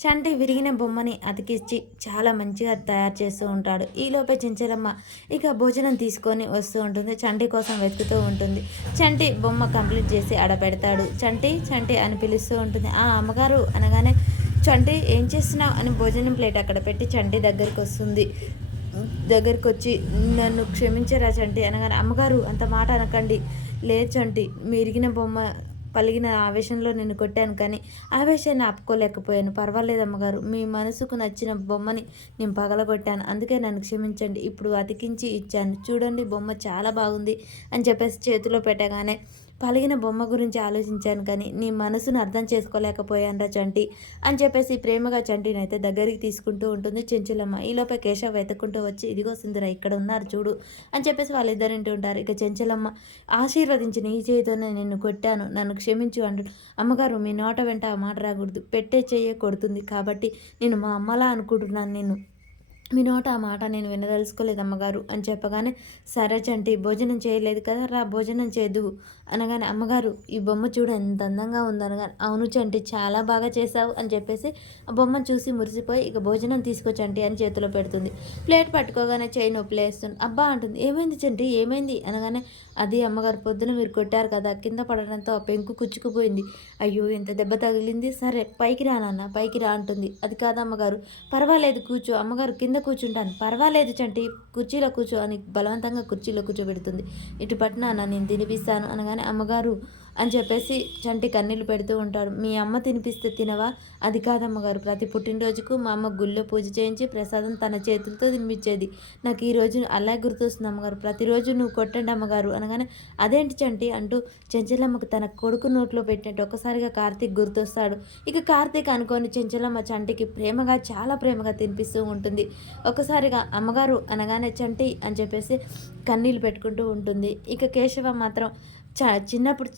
చంటి విరిగిన బొమ్మని అతికిచ్చి చాలా మంచిగా తయారు చేస్తూ ఉంటాడు. ఈలోపే చెంచలమ్మ ఇక భోజనం తీసుకొని వస్తూ ఉంటుంది. చంటి కోసం వెతుకుతూ ఉంటుంది. చంటి బొమ్మ కంప్లీట్ చేసి ఆడపెడతాడు చంటి చంటి అని పిలుస్తూ ఉంటుంది. ఆ అమ్మగారు అనగానే చంటి ఏం చేస్తున్నావు? అని భోజనం ప్లేట్ అక్కడ పెట్టి చంటి దగ్గరికి వస్తుంది. దగ్గరికి వచ్చి నన్ను క్షమించరా చంటి? అనగానే అమ్మగారు అంత మాట అనకండి. లేదు చంటి మిరిగిన బొమ్మ పలిగిన ఆవేశంలో నేను కొట్టాను కానీ ఆవేశాన్ని ఆపుకోలేకపోయాను. పర్వాలేదు అమ్మగారు మీ మనసుకు నచ్చిన బొమ్మని నేను పగలగొట్టాను. అందుకే నన్ను క్షమించండి. ఇప్పుడు అతికించి ఇచ్చాను. చూడండి బొమ్మ చాలా బాగుంది అని చెప్పేసి చేతిలో పెట్టగానే పలిగిన బొమ్మ గురించి ఆలోచించాను కానీ నీ మనసును అర్థం చేసుకోలేకపోయానరా చంటి అని చెప్పేసి ప్రేమగా చంటిని అయితే దగ్గరికి తీసుకుంటూ ఉంటుంది. చెంచులమ్మ ఈలోపే కేశవ్ వెతుక్కుంటూ వచ్చి ఇదిగో సుందర ఇక్కడ ఉన్నారు చూడు అని చెప్పేసి వాళ్ళిద్దరు ఉంటారు. ఇక చెంచలమ్మ ఆశీర్వదించిన ఈ చేయితోనే నిన్ను కొట్టాను. నన్ను క్షమించు అంటు అమ్మగారు మీ నోట వెంట ఆ మాట రాకూడదు. పెట్టే చెయ్యే కొడుతుంది కాబట్టి నేను మా అమ్మలా అనుకుంటున్నాను నేను మీ నోట ఆ మాట నేను వినదలుచుకోలేదు అమ్మగారు అని చెప్పగానే సరే చంటి భోజనం చేయలేదు కదా రా భోజనం చేదు అనగానే అమ్మగారు ఈ బొమ్మ చూడు ఎంత అందంగా ఉందనగానే అవును చంటి చాలా బాగా చేసావు అని చెప్పేసి ఆ బొమ్మ చూసి మురిసిపోయి ఇక భోజనం తీసుకో చంటి అని చేతిలో పెడుతుంది. ప్లేట్ పట్టుకోగానే చేయి నొప్పి వేస్తుంది అబ్బా అంటుంది ఏమైంది చంటి ఏమైంది అనగానే అది అమ్మగారు పొద్దున మీరు కొట్టారు కదా కింద పడడంతో ఆ పెంకు కుచ్చుకుపోయింది. అయ్యో ఎంత దెబ్బ తగిలింది? సరే పైకి రా నాన్న పైకి రా అంటుంది. అది కాదు అమ్మగారు పర్వాలేదు కూర్చో అమ్మగారు కింద కూర్చుంటాను. పర్వాలేదు చంటి కుర్చీలో కూర్చో అని బలవంతంగా కుర్చీలో కూర్చోబెడుతుంది. ఇటు పట్టిన నేను తినిపిస్తాను అనగానే అమ్మగారు అని చెప్పేసి చంటి కన్నీళ్ళు పెడుతూ ఉంటాడు. మీ అమ్మ తినిపిస్తే తినవా? అది కాదమ్మగారు. ప్రతి పుట్టినరోజుకు మా అమ్మ గుళ్ళో పూజ చేయించి ప్రసాదం తన చేతులతో తినిపించేది. నాకు ఈ రోజు అలా గుర్తొస్తుంది అమ్మగారు. ప్రతిరోజు నువ్వు కొట్టండి అమ్మగారు అనగానే అదేంటి చంటి అంటూ చెంచలమ్మకు తన కొడుకు నోట్లో పెట్టినట్టు ఒకసారిగా కార్తీక్ గుర్తొస్తాడు. ఇక కార్తీక్ అనుకోని చెంచలమ్మ చంటికి ప్రేమగా చాలా ప్రేమగా తినిపిస్తూ ఉంటుంది. ఒకసారిగా అమ్మగారు అనగానే చంటి అని చెప్పేసి కన్నీళ్ళు పెట్టుకుంటూ ఉంటుంది. ఇక కేశవ మాత్రం చ చిన్నప్పుడు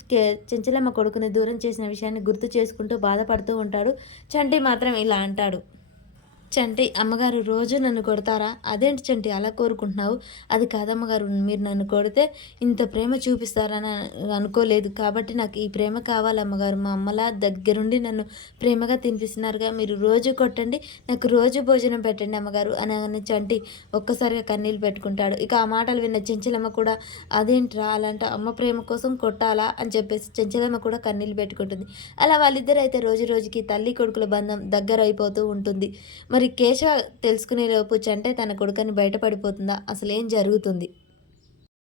చెంచలమ్మ కొడుకుని దూరం చేసిన విషయాన్ని గుర్తు చేసుకుంటూ బాధపడుతూ ఉంటాడు. చంటి మాత్రం ఇలా అంటాడు. చంటి అమ్మగారు రోజు నన్ను కొడతారా? అదేంటి చంటి అలా కోరుకుంటున్నావు? అది కాదమ్మగారు మీరు నన్ను కొడితే ఇంత ప్రేమ చూపిస్తారని అనుకోలేదు. కాబట్టి నాకు ఈ ప్రేమ కావాలి అమ్మగారు మా అమ్మలా దగ్గరుండి నన్ను ప్రేమగా తినిపిస్తున్నారుగా. మీరు రోజు కొట్టండి నాకు రోజు భోజనం పెట్టండి అమ్మగారు అని చంటి ఒక్కసారిగా కన్నీళ్ళు పెట్టుకుంటాడు. ఇక ఆ మాటలు విన్న చెంచలమ్మ కూడా అదేంట్రా? అలాంటి అమ్మ ప్రేమ కోసం కొట్టాలా? అని చెప్పేసి చెంచలమ్మ కూడా కన్నీళ్ళు పెట్టుకుంటుంది. అలా వాళ్ళిద్దరూ అయితే రోజు రోజుకి తల్లి కొడుకుల బంధం దగ్గర అయిపోతూ ఉంటుంది. మరి మరి కేశవ తెలుసుకునే లోపు చంటే తన కొడుకని బయటపడిపోతుందా? అసలు ఏం జరుగుతుంది?